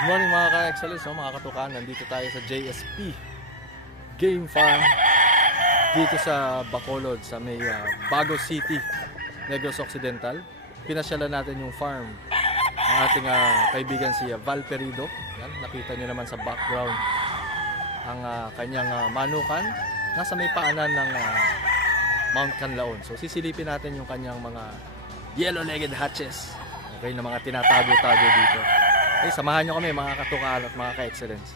Good morning mga ka-excellence, mga katukan. Nandito tayo sa JSP Game Farm dito sa Bacolod, sa may Bago City, Negros Occidental. Pinasyalan natin yung farm ng ating kaibigan si Val Perido. Yan, nakita nyo naman sa background ang kanyang manukan. Nasa may paanan ng Mount Canlaon. So sisilipin natin yung kanyang mga yellow-legged hatches. Okay, na mga tinatago-tago dito. Okay, samahan nyo kami mga katukan at mga ka-excellence.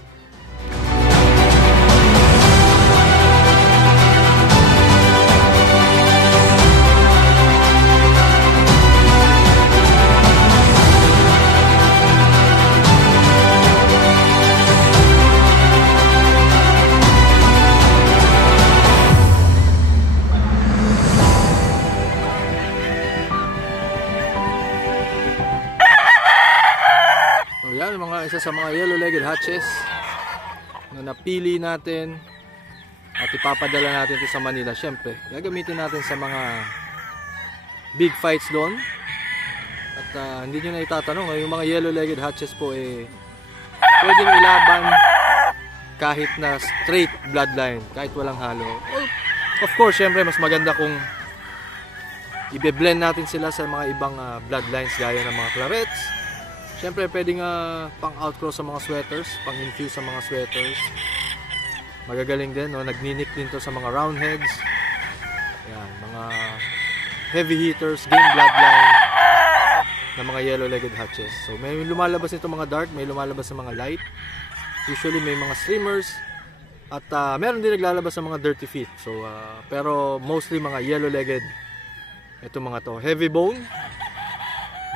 Yan, isa sa mga yellow-legged hatches na napili natin at ipapadala natin ito sa Manila. Siyempre, gagamitin natin sa mga big fights doon. At hindi nyo na itatanong, yung mga yellow-legged hatches po pwedeng ilaban kahit na straight bloodline, kahit walang halo. Of course, siyempre mas maganda kung i-blend natin sila sa mga ibang bloodlines gaya ng mga clarets. Siyempre pwedeng pang-outcross sa mga sweaters, pang-infuse sa mga sweaters. Magagaling din, no? Nagninik din to sa mga roundheads. Yan, mga heavy hitters, game bloodline na mga yellow-legged hatches. So may lumalabas nito mga dark, may lumalabas sa mga light. Usually may mga streamers at meron din naglalabas sa mga dirty feet. So pero mostly mga yellow-legged ito mga to. Heavy bone,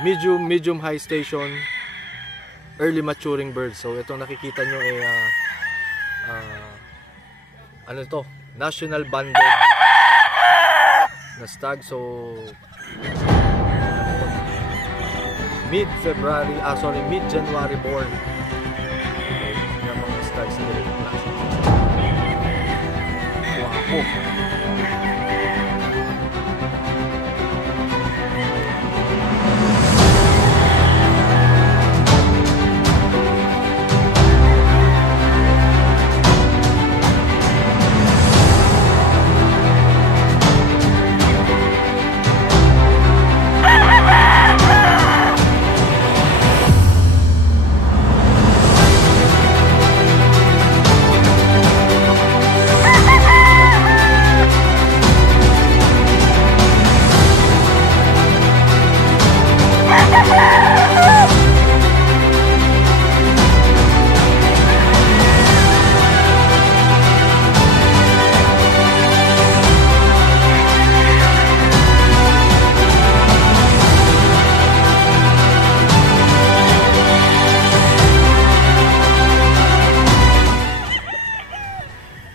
medium high station, early maturing birds. So itong nakikita nyo ano ito, national banded na stag. So mid-January born yung mga stags na ganito klase. Wow.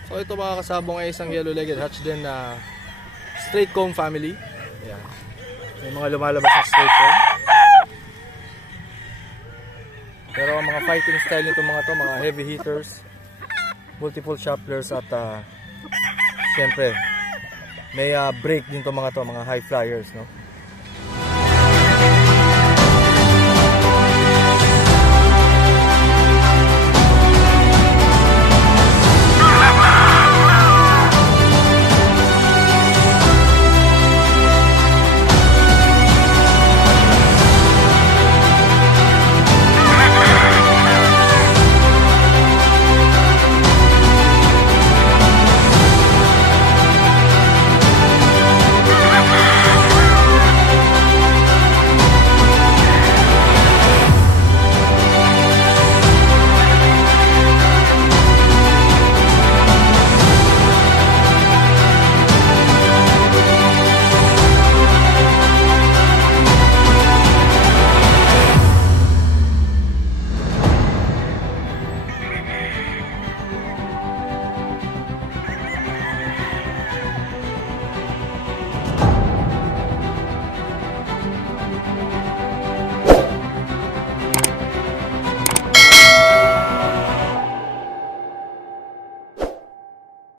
So ito mga kasabong ay isang yellow-legged hatch din na straight comb family. Ayan. May mga lumalabas na straight comb. Pero ang mga fighting style nito mga heavy hitters, multiple shapplers at siyempre may break din to mga high flyers, no?